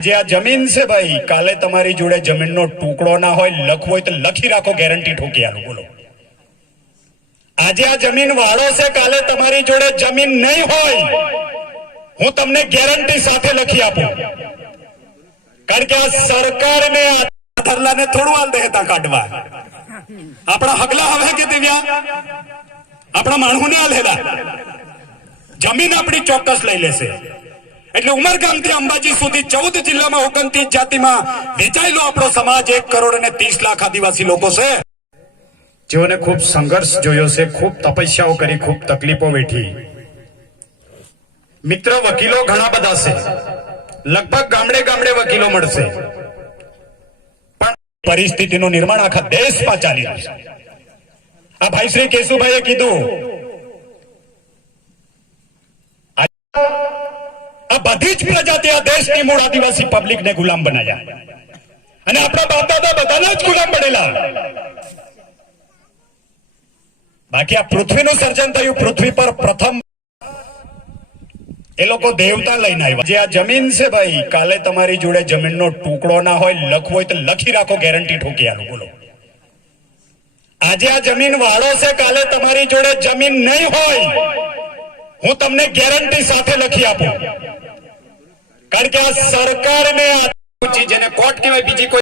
જે આ જમીન છે ભાઈ, કાલે તમારી જોડે જમીનનો ટુકડો ના હોય, લખવો હોય તો લખી રાખો ગેરંટી ઠોકી આનું બોલો. આજે આ જમીન વાળો છે, કાલે તમારી જોડે જમીન નહીં હોય, હું તમને ગેરંટી સાથે લખી આપું. કારણ કે આ સરકારને આ થરલાને થોડું હાલ દેતા કાઢવા. આપણા હગલા હવે કે દિવ્યા? આપણા માણસોને હાલ હેલા. જમીન આપણી ચોક્કસ લઈ લેશે. એટલે ઉમરગામથી અંબાજી સુધી ચૌદ જિલ્લામાં ઓગણત્રીસ જાતિમાં વેચાયેલો આપણો સમાજ એક કરોડ અને ત્રીસ લાખ આદિવાસી લોકો છે. જેઓને ખૂબ સંઘર્ષ જોયો છે, ખૂબ તપસ્યાઓ કરી, ખૂબ તકલીફો વેઠી. મિત્ર, વકીલો ઘણા બધા છે. લગભગ ગામડે ગામડે વકીલો મળશે. પણ પરિસ્થિતિનું નિર્માણ આખા દેશમાં ચાલી રહ્યું છે. આ ભાઈ શ્રી કેશુભાઈએ કીધું આ બધી જ પ્રજાતિ આ દેશની મૂળ આદિવાસી પબ્લિકને ગુલામ બનાવ્યા અને આપણા બાપ દાદા બધાના જ ગુલામ બનેલા. બાકી આ પૃથ્વીનું સર્જન થયું, પૃથ્વી પર પ્રથમ. એ લોકો દેવતા લઈને આવ્યા. જે આ જમીન છે ભાઈ, કાલે તમારી જોડે જમીનનો ટુકડો ના હોય, લખવો હોય તો લખી રાખો, ગેરંટી ઠોકી આનું, બોલો. આજે આ જમીન વાળો છે, કાલે તમારી જોડે જમીન નહીં હોય. હું તમને ગેરંટી સાથે લખી આપું. કારણ કે આ સરકારને આ જેને કોર્ટ કહેવાય બીજી કોઈ